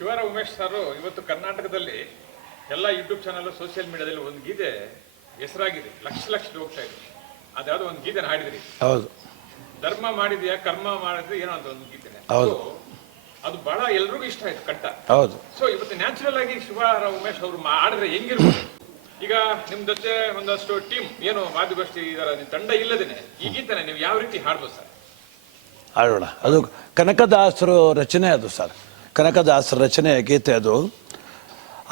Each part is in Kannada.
ಶಿವರ ಉಮೇಶ್ ಸರ್ ಇವತ್ತು ಕರ್ನಾಟಕದಲ್ಲಿ ಎಲ್ಲ ಯೂಟ್ಯೂಬ್ ಚಾನಲ್ ಸೋಷಿಯಲ್ ಮೀಡಿಯಾದಲ್ಲಿ ಒಂದು ಗೀತೆ ಹೆಸರಾಗಿದೆ, ಲಕ್ಷ ಹೋಗ್ತಾ ಇದೆ. ಅದ್ಯಾವುದೋ ಒಂದು ಗೀತೆನ ಹಾಡಿದ್ರಿ. ಹೌದು, ಧರ್ಮ ಮಾಡಿದ್ಯಾ ಕರ್ಮ ಮಾಡಿದ್ರೆ ಏನೋ ಅಂತ ಒಂದು ಗೀತೆ. ಹೌದು, ಅದು ಬಹಳ ಎಲ್ರಿಗೂ ಇಷ್ಟ ಆಯ್ತು ಕಂಠ. ಹೌದು. ಸೊ ಇವತ್ತು ನ್ಯಾಚುರಲ್ ಆಗಿ ಶಿವರ ಉಮೇಶ್ ಅವರು ಮಾಡಿದ್ರೆ ಹೆಂಗಿರ್ಬೋದು? ಈಗ ನಿಮ್ ಜೊತೆ ಒಂದಷ್ಟು ಟೀಮ್ ಏನು ವಾದ್ಯಗೋಷ್ಠಿ ಇದರ ತಂಡ ಇಲ್ಲದೇನೆ ಈ ಗೀತೆನ ನೀವು ಯಾವ ರೀತಿ ಹಾಡ್ಬೋದು ಸರ್? ಹಾಡೋಣ. ಅದು ಕನಕದಾಸರು ರಚನೆ, ಅದು ಸರ್ ಕನಕದಾಸರ ರಚನೆ ಗೀತೆ ಅದು.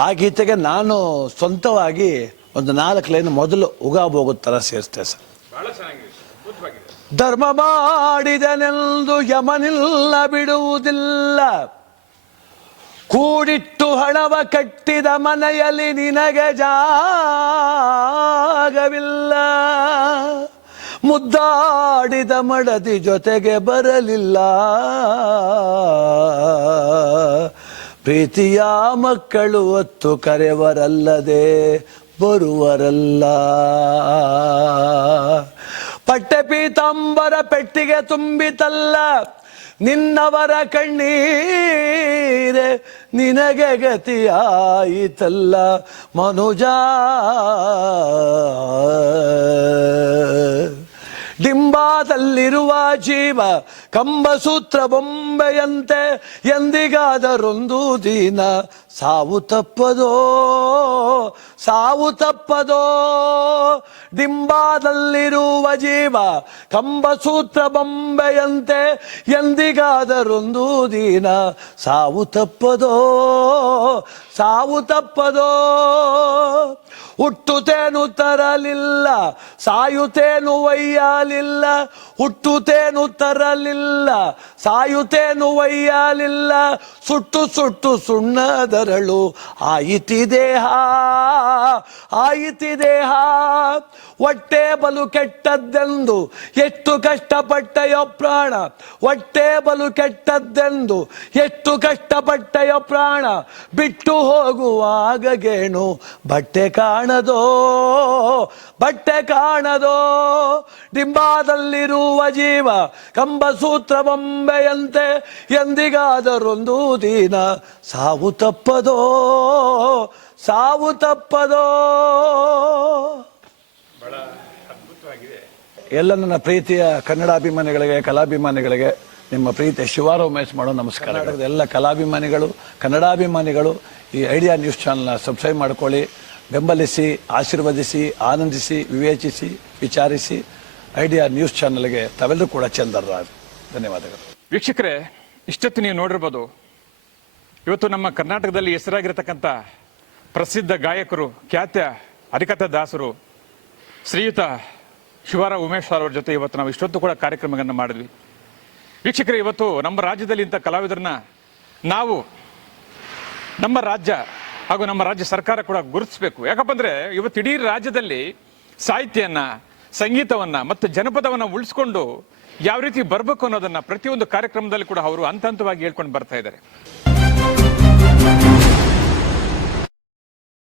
ಆ ಗೀತೆಗೆ ನಾನು ಸ್ವಂತವಾಗಿ ಒಂದು 4 ಲೈನ್ ಮೊದಲು ಉಗಾಬೋಗೋ ಥರ ಸೇರಿಸ್ತೆ ಸರ್. ಬಹಳ ಚೆನ್ನಾಗಿದೆ, ಅದ್ಭುತವಾಗಿದೆ. ಧರ್ಮ ಮಾಡಿದನೆಂದು ಯಮನಿಲ್ಲ ಬಿಡುವುದಿಲ್ಲ, ಕೂಡಿಟ್ಟು ಹಣವ ಕಟ್ಟಿದ ಮನೆಯಲ್ಲಿ ನಿನಗೆ ಜಾಗವಿಲ್ಲ, ಮುದ್ದಾಡಿದ ಮಡದಿ ಜೊತೆಗೆ ಬರಲಿಲ್ಲ, ಪ್ರೀತಿಯ ಮಕ್ಕಳು ಹೊತ್ತು ಕರೆವರಲ್ಲದೆ ಬರುವರಲ್ಲ, ಪಟ್ಟೆ ಪೀತಾಂಬರ ಪೆಟ್ಟಿಗೆ ತುಂಬಿತಲ್ಲ, ನಿನ್ನವರ ಕಣ್ಣೀರೆ ನಿನಗೆ ಗತಿಯಾಯಿತಲ್ಲ ಮನುಜ, ಡಿಂಬಾದಲ್ಲಿರುವ ಜೀವ ಕಂಬಸೂತ್ರ ಬೊಂಬೆಯಂತೆ ಎಂದಿಗಾದರೊಂದು ದಿನ ಸಾವು ತಪ್ಪದೋ, ಸಾವು ತಪ್ಪದೋ, ಡಿಂಬಾದಲ್ಲಿರುವ ಜೀವ ಕಂಬಸೂತ್ರ ಬೊಂಬೆಯಂತೆ ಎಂದಿಗಾದರೊಂದು ದಿನ ಸಾವು ತಪ್ಪದೋ, ಸಾವು ತಪ್ಪದೋ, ಹುಟ್ಟುತ್ತೇನು ತರಲಿಲ್ಲ ಸಾಯುತ್ತೇನು ಒಯ್ಯಲಿಲ್ಲ, ಹುಟ್ಟುತ್ತೇನು ತರಲಿಲ್ಲ ಸಾಯುತ್ತೇನು ಒಯ್ಯಲಿಲ್ಲ, ಸುಟ್ಟು ಸುಟ್ಟು ಸುಣ್ಣದರಳು ಆಯಿತಿ ದೇಹ, ಆಯಿತಿ ದೇಹ, ಹೊಟ್ಟೆ ಬಲು ಕೆಟ್ಟದ್ದೆಂದು ಎಷ್ಟು ಕಷ್ಟಪಟ್ಟೆಯೋ ಪ್ರಾಣ, ಹೊಟ್ಟೆ ಬಲು ಕೆಟ್ಟದ್ದೆಂದು ಎಷ್ಟು ಕಷ್ಟಪಟ್ಟೆಯೋ ಪ್ರಾಣ, ಬಿಟ್ಟು ಹೋಗುವಾಗ ಗೇಣು ಬಟ್ಟೆ ಕಾಣದೋ, ಬಟ್ಟೆ ಕಾಣದೋ, ಡಿಂಬಾದಲ್ಲಿರುವ ಜೀವ ಕಂಬಸೂತ್ರ ಬೊಂಬೆಯಂತೆ ಎಂದಿಗಾದರೊಂದು ದಿನ ಸಾವು ತಪ್ಪದೋ, ಸಾವು ತಪ್ಪದೋ. ಬಹಳ ಅದ್ಭುತವಾಗಿದೆ. ಎಲ್ಲ ನನ್ನ ಪ್ರೀತಿಯ ಕನ್ನಡಾಭಿಮಾನಿಗಳಿಗೆ, ಕಲಾಭಿಮಾನಿಗಳಿಗೆ ನಿಮ್ಮ ಪ್ರೀತಿಯ ಶಿವಾರ ಉಮೇಶ್ ಮಾಡೋ ನಮಸ್ಕಾರ. ಎಲ್ಲ ಕಲಾಭಿಮಾನಿಗಳು, ಕನ್ನಡಾಭಿಮಾನಿಗಳು ಈ ಐಡಿಯಾ ನ್ಯೂಸ್ ಚಾನಲ್ನ ಸಬ್ಸ್ಕ್ರೈಬ್ ಮಾಡ್ಕೊಳ್ಳಿ, ಬೆಂಬಲಿಸಿ, ಆಶೀರ್ವದಿಸಿ, ಆನಂದಿಸಿ, ವಿವೇಚಿಸಿ, ವಿಚಾರಿಸಿ. ಐಡಿಯಾ ನ್ಯೂಸ್ ಚಾನಲ್ಗೆ ತಾವೆಲ್ಲರೂ ಕೂಡ ಚಂದರ ಧನ್ಯವಾದಗಳು. ವೀಕ್ಷಕರೇ, ಇಷ್ಟೊತ್ತು ನೀವು ನೋಡಿರ್ಬೋದು, ಇವತ್ತು ನಮ್ಮ ಕರ್ನಾಟಕದಲ್ಲಿ ಹೆಸರಾಗಿರ್ತಕ್ಕಂಥ ಪ್ರಸಿದ್ಧ ಗಾಯಕರು, ಖ್ಯಾತ ಹರಿಕಥಾ ದಾಸರು ಶ್ರೀಯುತ ಶಿವರ ಉಮೇಶ್ ಅವರ ಜೊತೆ ಇವತ್ತು ನಾವು ಇಷ್ಟೊತ್ತು ಕೂಡ ಕಾರ್ಯಕ್ರಮಗಳನ್ನು ಮಾಡಿದ್ವಿ. ವೀಕ್ಷಕರೇ, ಇವತ್ತು ನಮ್ಮ ರಾಜ್ಯದಲ್ಲಿ ಇಂಥ ಕಲಾವಿದರನ್ನ ನಾವು ನಮ್ಮ ರಾಜ್ಯ ಹಾಗೂ ನಮ್ಮ ರಾಜ್ಯ ಸರ್ಕಾರ ಕೂಡ ಗುರುತಿಸಬೇಕು. ಯಾಕಪ್ಪ ಅಂದರೆ ಇವತ್ತು ಇಡೀ ರಾಜ್ಯದಲ್ಲಿ ಸಾಹಿತ್ಯವನ್ನು, ಸಂಗೀತವನ್ನು ಮತ್ತು ಜನಪದವನ್ನು ಉಳಿಸ್ಕೊಂಡು ಯಾವ ರೀತಿ ಬರಬೇಕು ಅನ್ನೋದನ್ನು ಪ್ರತಿಯೊಂದು ಕಾರ್ಯಕ್ರಮದಲ್ಲಿ ಕೂಡ ಅವರು ಹಂತ ಹಂತವಾಗಿ ಹೇಳ್ಕೊಂಡು ಬರ್ತಾ ಇದ್ದಾರೆ.